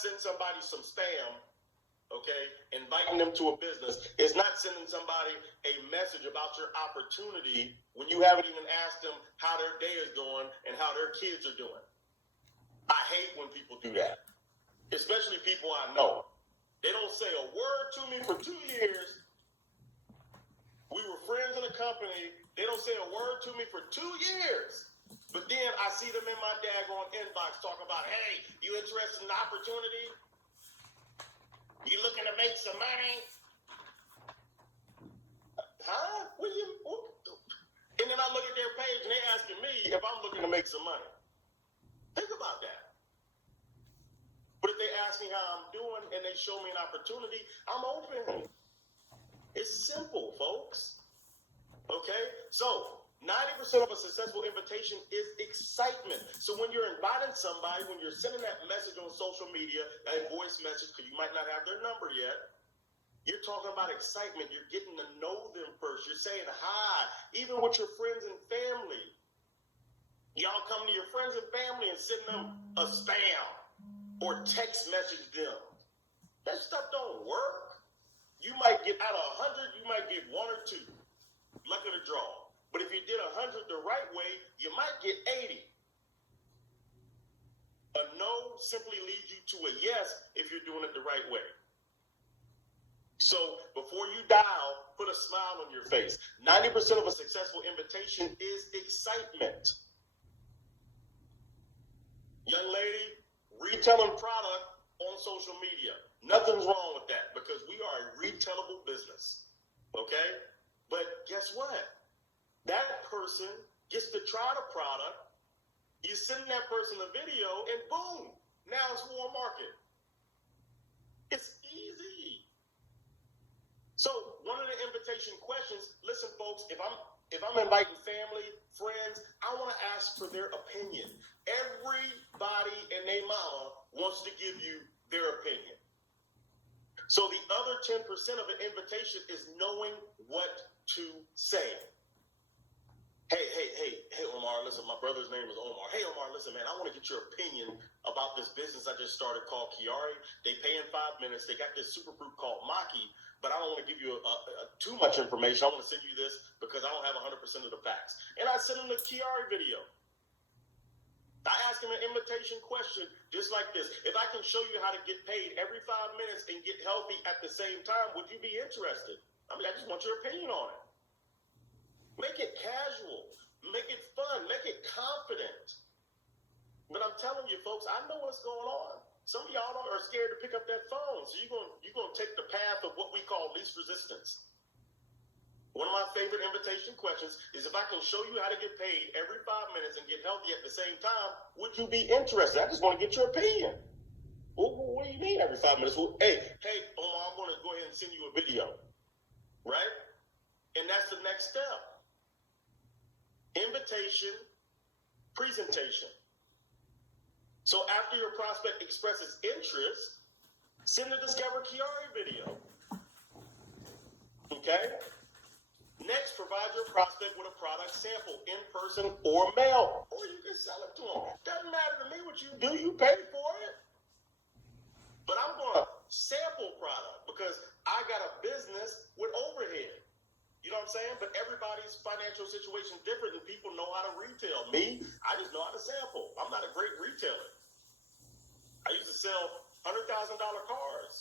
sending somebody some spam, okay, inviting them to a business. It's not sending somebody a message about your opportunity when you haven't even asked them how their day is going and how their kids are doing. I hate when people do that, especially people I know. They don't say a word to me for 2 years. We were friends in a company. They don't say a word to me for 2 years. But then I see them in my daggone inbox talking about, hey, you interested in the opportunity? You looking to make some money? Huh? And then I look at their page and they're asking me if I'm looking to make some money. Think about that. But if they ask me how I'm doing and they show me an opportunity, I'm open. It's simple, folks. Okay? So 90% of a successful invitation is excitement. So when you're inviting somebody, when you're sending that message on social media, a voice message, because you might not have their number yet, you're talking about excitement. You're getting to know them first. You're saying hi, even with your friends and family. Y'all come to your friends and family and send them a spam or text message them. That stuff don't work. You might get out of 100, you might get 1 or 2. Luck of the draw. But if you did 100 the right way, you might get 80. A no simply leads you to a yes if you're doing it the right way. So before you dial, put a smile on your face. 90% of a successful invitation is excitement. Young lady, retailing product on social media. Nothing's wrong with that because we are a retailable business. Okay? But guess what? That person gets to try the product. You send that person a video and boom, now it's warm market. It's easy. So one of the invitation questions, listen folks, if I'm inviting family, friends, I want to ask for their opinion. Everybody and their mama wants to give you their opinion. So the other 10% of an invitation is knowing what to say. Hey, Omar, listen, my brother's name is Omar. Hey, Omar, listen, man, I want to get your opinion about this business I just started called QuiAri. They pay in 5 minutes. They got this Superfruit called Maqui, but I don't want to give you too much information. I want to send you this because I don't have 100% of the facts. And I send him the QuiAri video. I ask him an invitation question just like this. If I can show you how to get paid every 5 minutes and get healthy at the same time, would you be interested? I mean, I just want your opinion on it. Make it casual. Make it fun. Make it confident. But I'm telling you, folks, I know what's going on. Some of y'all are scared to pick up that phone. So you're going to take the path of what we call least resistance. One of my favorite invitation questions is if I can show you how to get paid every 5 minutes and get healthy at the same time, would you be interested? I just want to get your opinion. Well, what do you mean every 5 minutes? Well, hey, Omar, I'm going to go ahead and send you a video. Right? And that's the next step. Invitation, presentation. So after your prospect expresses interest, send a Discover QuiAri video. Okay? Next, provide your prospect with a product sample, in person or mail, or you can sell it to them. Doesn't matter to me what you do, you pay for it. But I'm going to sample product because I got a business with overhead. You know what I'm saying? But everybody's financial situation is different and people know how to retail. Me, I just know how to sample. I'm not a great retailer. I used to sell $100,000 cars.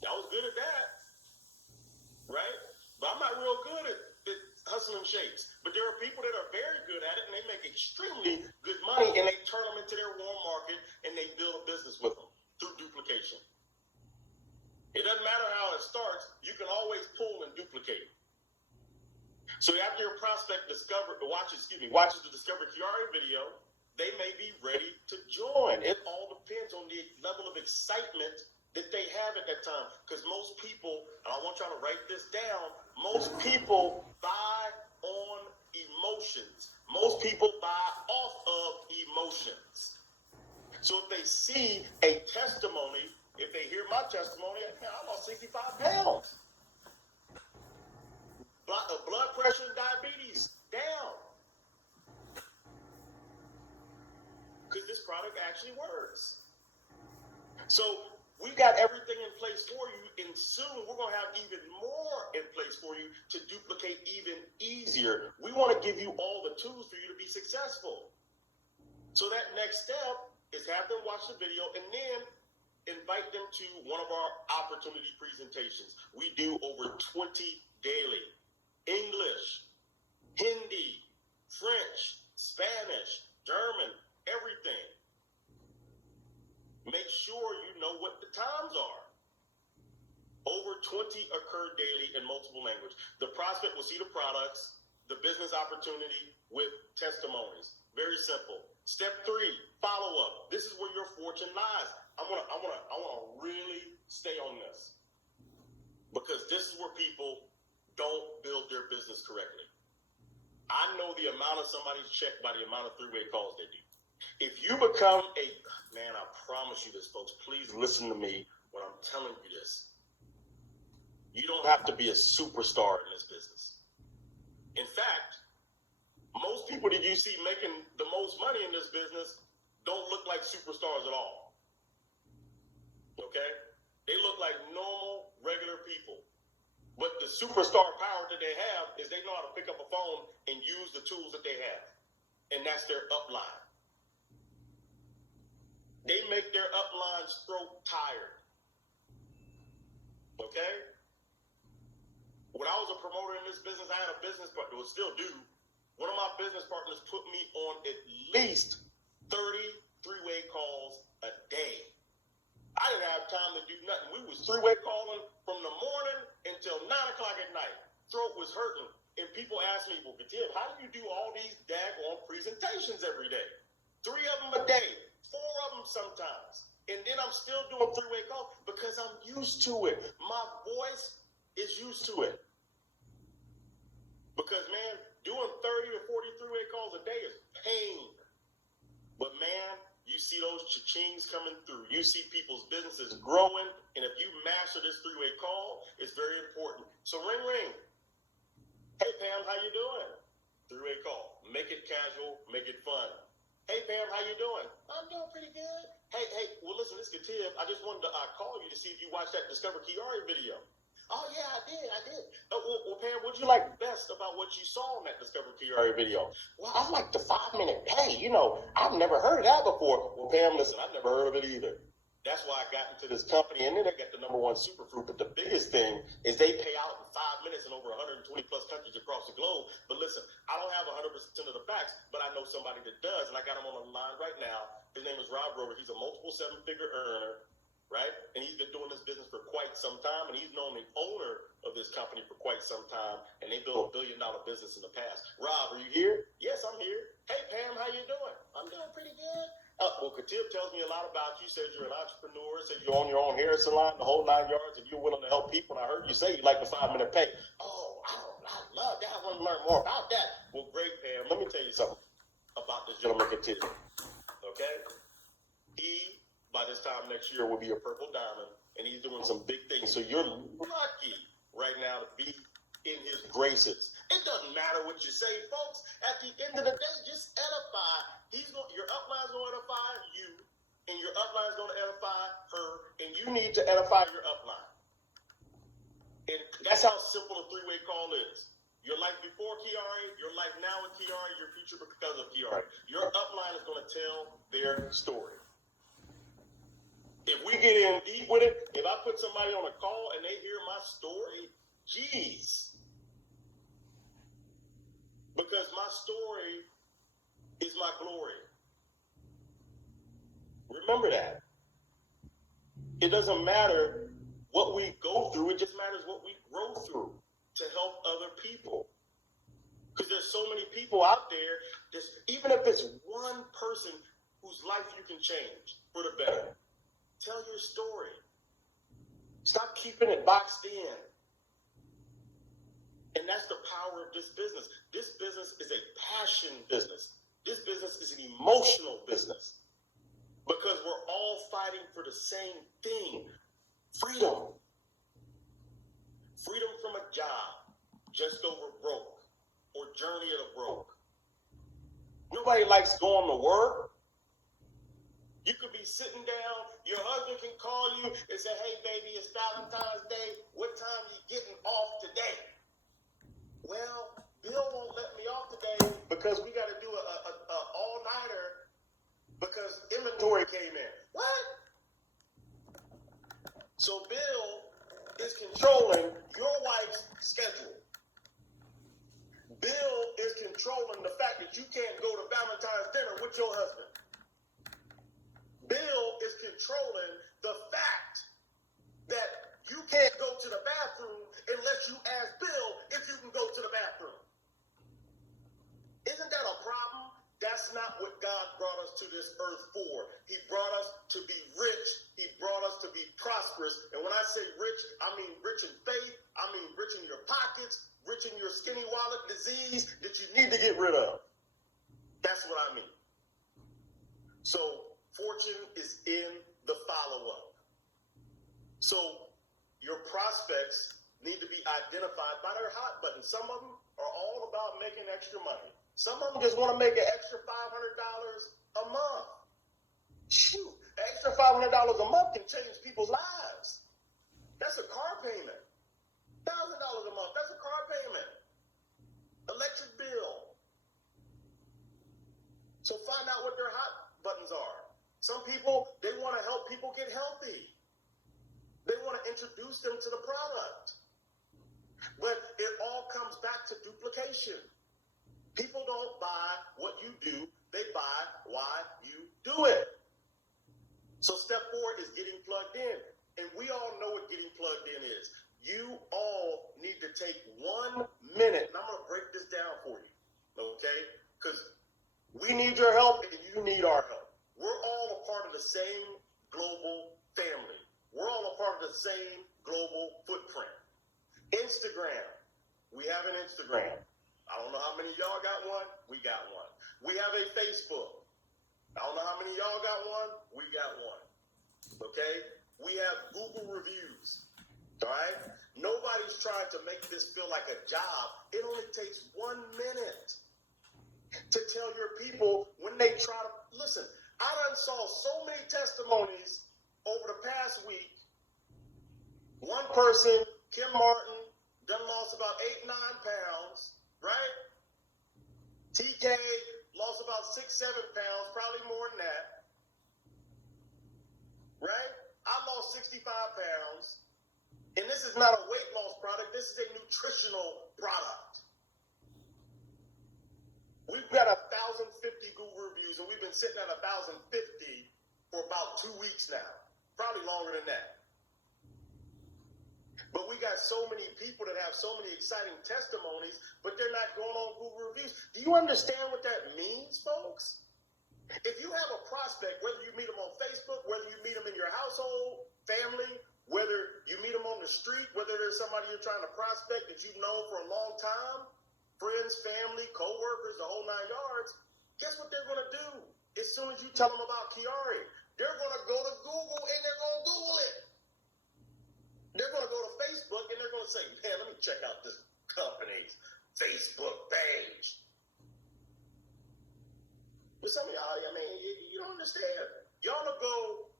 I was good at that. Right? But I'm not real good at hustling shakes. But there are people that are very good at it and they make extremely good money and they turn them into their warm market and they build a business with them through duplication. It doesn't matter how it starts, you can always pull and duplicate. So after your prospect watches the Discover QuiAri video, they may be ready to join. It all depends on the level of excitement that they have at that time. Because most people, and I want y'all to write this down, most people buy on emotions. Most people buy off of emotions. So if they see a testimony, if they hear my testimony, man, I lost 65 pounds. Blood pressure and diabetes down. Because this product actually works. So we got everything in place for you, and soon we're going to have even more in place for you to duplicate even easier. We want to give you all the tools for you to be successful. So that next step is have them watch the video and then invite them to one of our opportunity presentations. We do over 20 daily. English, Hindi, French, Spanish, German, everything. Make sure you know what the times are. Over 20 occur daily in multiple languages. The prospect will see the products, the business opportunity with testimonies. Very simple. Step 3, follow up. This is where your fortune lies. I want to really stay on this, because this is where people don't build their business correctly. I know the amount of somebody's checked by the amount of three-way calls they do. If you become man, I promise you this, folks, please listen to me when I'm telling you this. You don't have to be a superstar in this business. In fact, most people that you see making the most money in this business don't look like superstars at all. Okay? They look like normal, regular people. But the superstar power that they have is they know how to pick up a phone and use the tools that they have. And that's their upline. They make their upline's throat tired. Okay? When I was a promoter in this business, I had a business partner, well, still do. One of my business partners put me on at least 30 three-way calls a day. I didn't have time to do nothing. We was three-way calling from the morning until 9 o'clock at night. Throat was hurting. And people ask me, well, Kativ, how do you do all these daggone presentations every day? 3 of them a day, 4 of them sometimes. And then I'm still doing three-way calls because I'm used to it. My voice is used to it. Because, man, doing 30 to 40 three-way calls a day is pain. But, man, you see those cha-chings coming through. You see people's businesses growing. And if you master this three-way call, it's very important. So ring, ring. Hey, Pam, how you doing? Three-way call. Make it casual. Make it fun. Hey, Pam, how you doing? I'm doing pretty good. Hey, well, listen, this is Kativ. I just wanted to call you to see if you watched that Discover QuiAri video. Oh, yeah, I did. Well, Pam, what'd you like best about what you saw in that Discover QuiAri video? Well, I like the 5-minute pay. I've never heard of that before. Well, Pam, listen, I've never heard of it either. That's why I got into this company, and then they got the #1 Superfruit. But the biggest thing is they pay out in 5 minutes in over 120 plus countries across the globe. But listen, I don't have 100% of the facts, but I know somebody that does, and I got him on the line right now. His name is Rob Rover. He's a multiple 7-figure earner, right? And he's been doing this business for quite some time, and he's known the owner of this company for quite some time, and they built a $1 billion business in the past. Rob, are you here? Yes, I'm here. Hey, Pam, how you doing? I'm doing pretty good. Well, Kativ tells me a lot about you. Says you're an entrepreneur. Says you own your own hair salon, the whole 9 yards, and you're willing to help people. And I heard you say you like the 5-minute pay. Oh, I love that. I want to learn more about that. Well, great, Pam. Let me tell you something about this gentleman, Kativ. Okay? He, by this time next year, will be a purple diamond, and he's doing some big things. So you're lucky right now to be in his graces. It doesn't matter what you say, folks. At the end of the day, just edify. Your upline's going to edify you, and your upline's going to edify her, and you need to edify your upline. And that's how simple a three-way call is. Your life before QuiAri, your life now with QuiAri, your future because of QuiAri. Your upline is going to tell their story. If we get in deep with it, if I put somebody on a call and they hear my story, geez. Because my story is my glory. Remember that. It doesn't matter what we go through, it just matters what we grow through to help other people. Because there's so many people out there, even if it's one person whose life you can change for the better, tell your story. Stop keeping it boxed in. And that's the power of this business. This business is a passion business. This business is an emotional business. Because we're all fighting for the same thing. Freedom. Freedom from a job just over broke or journey of broke. Nobody likes going to work. You could be sitting down, your Your husband can call you and say, hey, baby, it's Valentine's Day. What time are you getting off today? Well, Bill won't let me off today because we got to do a all-nighter because inventory came in. What? So Bill is controlling your wife's schedule. Bill is controlling the fact that you can't go to Valentine's dinner with your husband. Bill is controlling the fact that you can't go to the bathroom unless you ask Bill if you can go to the bathroom. Isn't that a problem? That's not what God brought us to this earth for. He brought us to be rich. He brought us to be prosperous. And when I say rich, I mean rich in faith. I mean rich in your pockets, rich in your skinny wallet disease that you need to get rid of. That's what I mean. So fortune is in the follow-up. So your prospects need to be identified by their hot button. Some of them are all about making extra money. Some of them just want to make an extra $500 a month. Shoot, an extra $500 a month can change people's lives. That's a car payment. $1,000 a month, that's a car payment. Electric bill. So find out what their hot buttons are. Some people, they want to help people get healthy. They want to introduce them to the product. But it all comes back to duplication. People don't buy what you do, they buy why you do it. So step 4 is getting plugged in. And we all know what getting plugged in is. You all need to take 1 minute, and I'm going to break this down for you, okay? Because we need your help and you need our help. We're all a part of the same global family. We're all a part of the same global footprint. Instagram. We have an Instagram. I don't know how many of y'all got one. We got one. We have a Facebook. I don't know how many of y'all got one. We got one. Okay? We have Google reviews. All right? Nobody's trying to make this feel like a job. It only takes 1 minute to tell your people when they try to listen. I done saw so many testimonies over the past week. One person, Kim Martin, done lost about 8-9 pounds. Right? TK lost about 6-7 pounds, probably more than that. Right? I lost 65 pounds. And this is not a weight loss product. This is a nutritional product. We've got 1,050 Google reviews, and we've been sitting at 1,050 for about 2 weeks now. Probably longer than that. But we got so many people that have so many exciting testimonies, but they're not going on Google reviews. Do you understand what that means, folks? If you have a prospect, whether you meet them on Facebook, whether you meet them in your household, family, whether you meet them on the street, whether there's somebody you're trying to prospect that you've known for a long time, friends, family, co-workers, the whole 9 yards, guess what they're going to do? As soon as you tell them about QuiAri, they're going to go to Google and they're going to Google it. They're going to go to Facebook and they're going to say, man, let me check out this company's Facebook page. But some of y'all, I mean, you don't understand. Y'all will go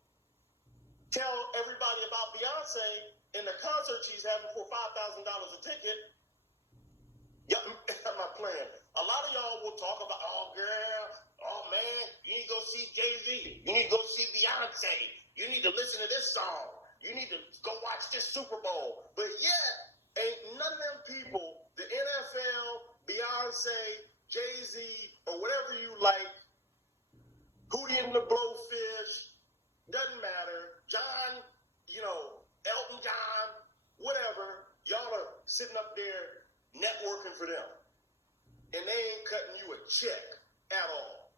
tell everybody about Beyonce and the concert she's having for $5,000 a ticket. Yeah, I'm not playing. A lot of y'all will talk about, oh, girl, oh, man, you need to go see Jay-Z. You need to go see Beyonce. You need to listen to this song. You need to go watch this Super Bowl. But yet, ain't none of them people, the NFL, Beyonce, Jay-Z, or whatever you like, Hootie and the Blowfish, doesn't matter, John, Elton John, whatever, y'all are sitting up there networking for them. And they ain't cutting you a check at all.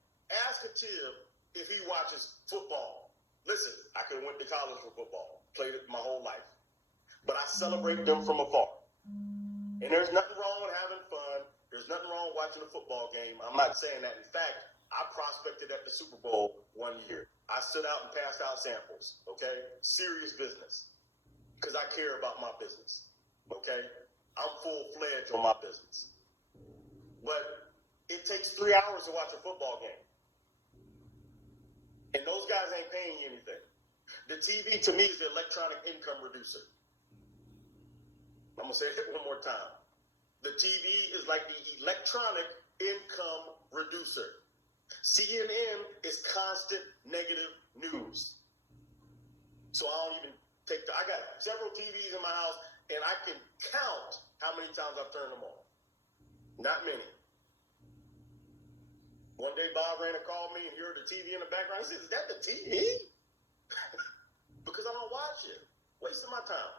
Ask a Tib if he watches football. Listen, I could have went to college for football, played it my whole life. But I celebrate them from afar. And there's nothing wrong with having fun. There's nothing wrong with watching a football game. I'm not saying that. In fact, I prospected at the Super Bowl 1 year. I stood out and passed out samples, okay? Serious business. Because I care about my business, okay? I'm full-fledged on my business. But it takes 3 hours to watch a football game. And those guys ain't paying you anything. The TV to me is the electronic income reducer. I'm going to say it one more time. The TV is like the electronic income reducer. CNN is constant negative news. So I don't even I got several TVs in my house, and I can count how many times I've turned them on. Not many. One day Bob ran and called me and heard the TV in the background. He said, "Is that the TV?" Because I don't watch it. Wasting my time.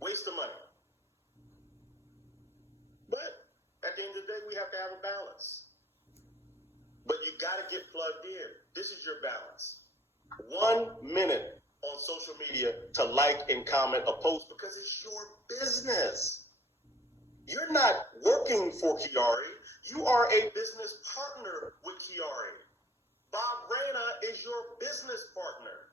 Waste of money. But at the end of the day, we have to have a balance. But you got to get plugged in. This is your balance. 1 minute on social media to like and comment a post because it's your business. You're not working for QuiAri. You are a business partner with QuiAri. Bob Reyna is your business partner.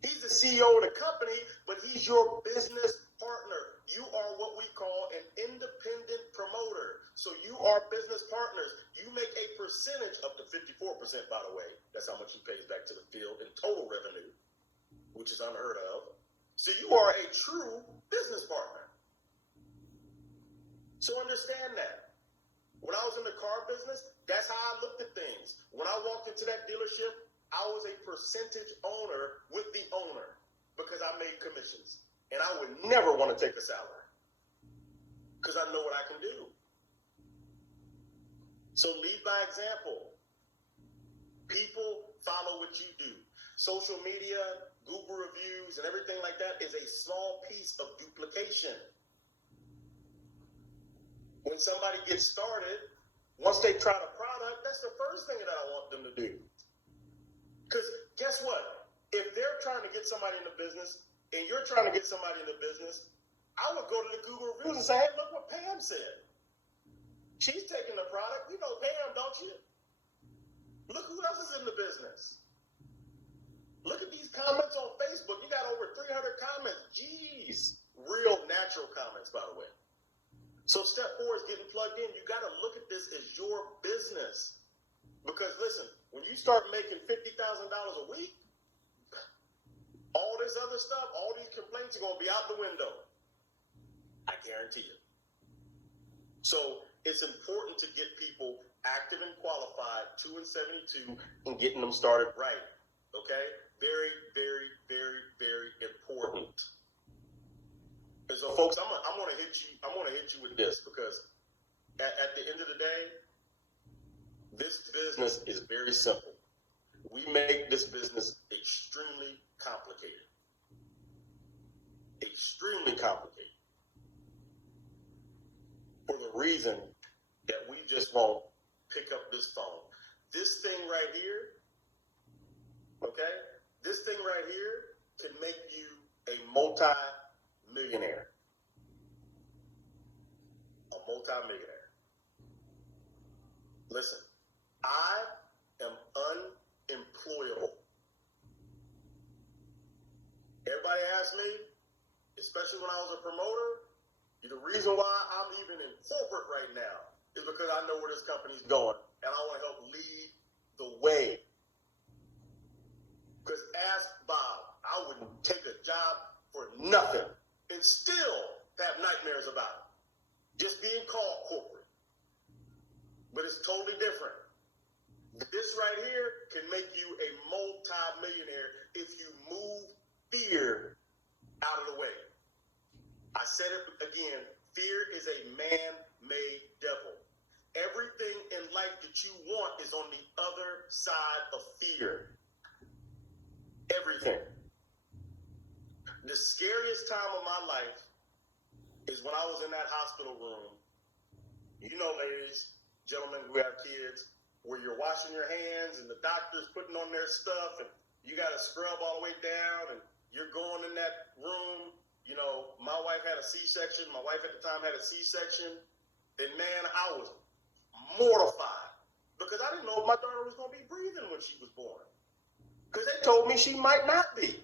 He's the CEO of the company, but he's your business partner. You are what we call an independent promoter. So you are business partners. You make a percentage up to 54%, by the way. That's how much he pays back to the field in total revenue, which is unheard of. So you are a true business partner. So understand that. When I was in the car business, that's how I looked at things. When I walked into that dealership, I was a percentage owner with the owner because I made commissions. And I would never want to take a salary because I know what I can do. So lead by example. People follow what you do. Social media, Google reviews, and everything like that is a small piece of duplication. When somebody gets started, once they try the product, that's the first thing that I want them to do. Because guess what? If they're trying to get somebody in the business and you're trying to get somebody in the business, I would go to the Google reviews and say, "Hey, look what Pam said. She's taking the product. You know Pam, don't you? Look who else is in the business. Look at these comments on Facebook. You got over 300 comments. Jeez. Real natural comments, by the way. So step 4 is getting plugged in. You got to look at this as your business. Because listen, when you start making $50,000 a week, all this other stuff, all these complaints are going to be out the window. I guarantee it. So it's important to get people active and qualified, 2 and 72, and getting them started right. Okay? Very, very, very, very important. And so, folks, I'm gonna hit you with this because at the end of the day, this business is very simple. We make this business extremely complicated. Extremely complicated. For the reason that we just won't pick up this phone. This thing right here, okay? This thing right here can make you a multi-millionaire. A multi-millionaire. Listen, I am unemployable. Everybody asks me, especially when I was a promoter, the reason why I'm even in corporate right now is because I know where this company's going and I want to help lead the way. Because ask Bob, I wouldn't take a job for nothing and still have nightmares about it. Just being called corporate. But it's totally different. This right here can make you a multi-millionaire if you move fear out of the way. I said it again, fear is a man-made devil. Everything in life that you want is on the other side of fear. Everything. The scariest time of my life is when I was in that hospital room. You know, ladies, gentlemen who have kids, where you're washing your hands and the doctor's putting on their stuff and you got to scrub all the way down and you're going in that room. You know, my wife had a C-section. My wife at the time had a C-section. And man, I was mortified because I didn't know if my daughter was going to be breathing when she was born. Because they told me she might not be.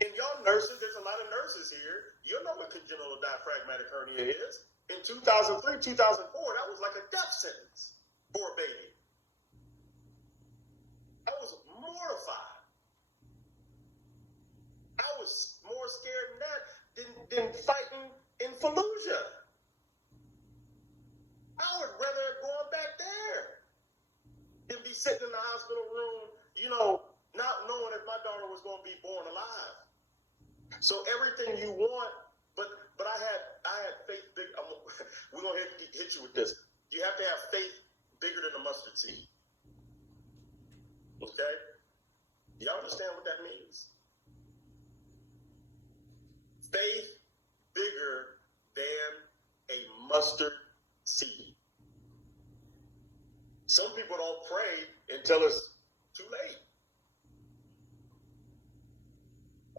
And y'all nurses, there's a lot of nurses here. You know what congenital diaphragmatic hernia is. In 2003, 2004, that was like a death sentence for a baby. I was mortified. sitting in the hospital room, not knowing if my daughter was going to be born alive. So everything you want, but I had faith big. We're going to hit you with this. You have to have faith bigger than a mustard seed. Okay? Y'all understand what that means? Faith bigger than a mustard seed. Some people don't pray until it's too late.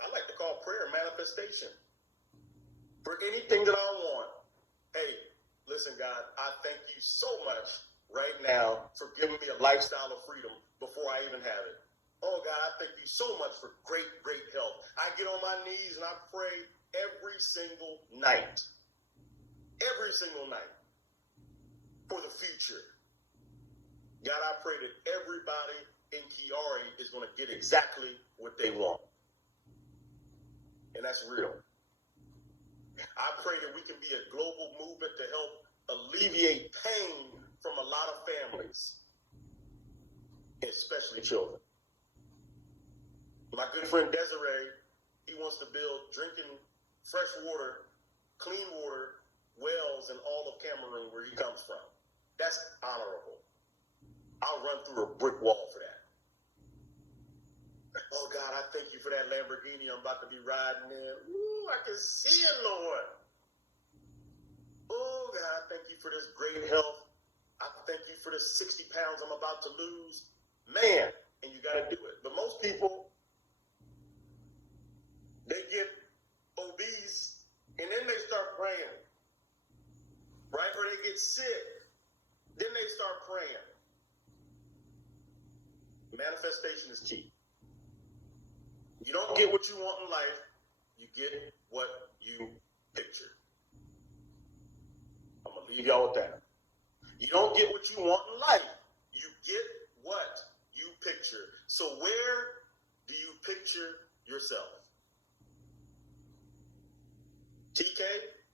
I like to call prayer manifestation. For anything that I want. Hey, listen, God, I thank you so much right now for giving me a lifestyle of freedom before I even have it. Oh, God, I thank you so much for great, great health. I get on my knees and I pray every single night. Every single night. For the future. God, I pray that everybody in QuiAri is going to get exactly what they want. And that's real. I pray that we can be a global movement to help alleviate pain from a lot of families, especially children. My good friend Desiree, he wants to build drinking fresh water, clean water, wells in all of Cameroon where he comes from. That's honorable. I'll run through a brick wall for that. Oh, God, I thank you for that Lamborghini I'm about to be riding in. Ooh, I can see it, Lord. Oh, God, I thank you for this great health. I thank you for the 60 pounds I'm about to lose. Man, and you got to do it. But most people, they get obese, and then they start praying. Right? Or they get sick. Then they start praying. Manifestation is key. You don't get what you want in life, you get what you picture. I'm going to leave y'all with that. You don't get what you want in life, you get what you picture. So where do you picture yourself? TK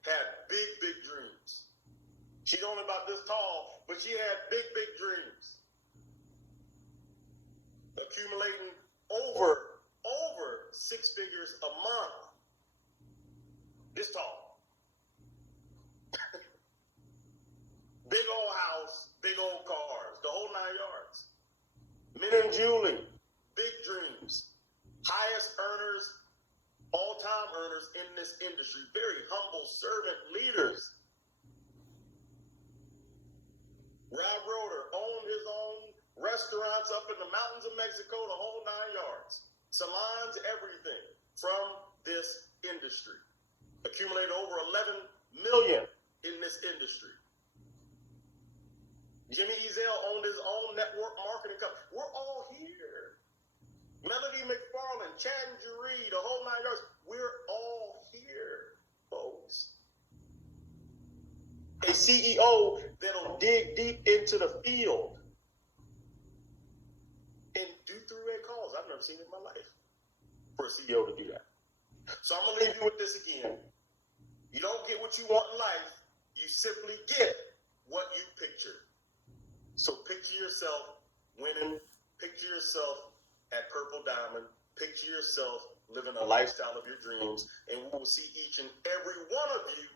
had big, big dreams. She's only about this tall, but she had big, big dreams. Accumulating over 6 figures a month. This tall. Big old house, big old cars, the whole 9 yards. Men and Julie, big dreams. Highest earners, all-time earners in this industry. Very humble servant leaders. Rob Roeder owned his own restaurants up in the mountains of Mexico, the whole 9 yards. Salons, everything from this industry. Accumulated over 11 million in this industry. Jimmy Ezel owned his own network marketing company. We're all here. Melody McFarland, Chad and Jaree, the whole 9 yards. We're all here, folks. A CEO that'll dig deep into the field and do three-way calls. I've never seen it in my life for a CEO to do that. So I'm going to leave you with this again. You don't get what you want in life. You simply get what you picture. So picture yourself winning. Picture yourself at Purple Diamond. Picture yourself living a lifestyle of your dreams. And we will see each and every one of you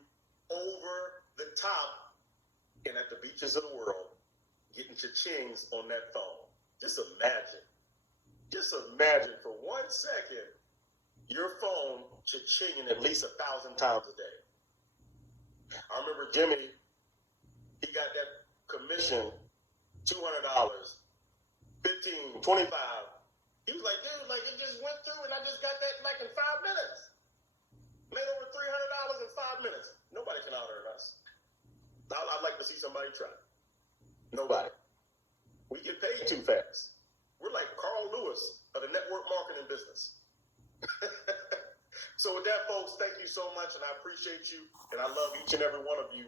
over the top and at the beaches of the world getting cha-chings on that phone. Just imagine for 1 second your phone cha-chinging at least 1,000 times a day. I remember Jimmy, he got that commission, $200, $15, $25. He was like, dude, like it just went through and I just got that like in 5 minutes. Made over $300 in 5 minutes. Nobody can out-earn us. I'd like to see somebody try. Nobody. We get paid too fast. We're like Carl Lewis of the network marketing business. So with that, folks, thank you so much, and I appreciate you, and I love each and every one of you.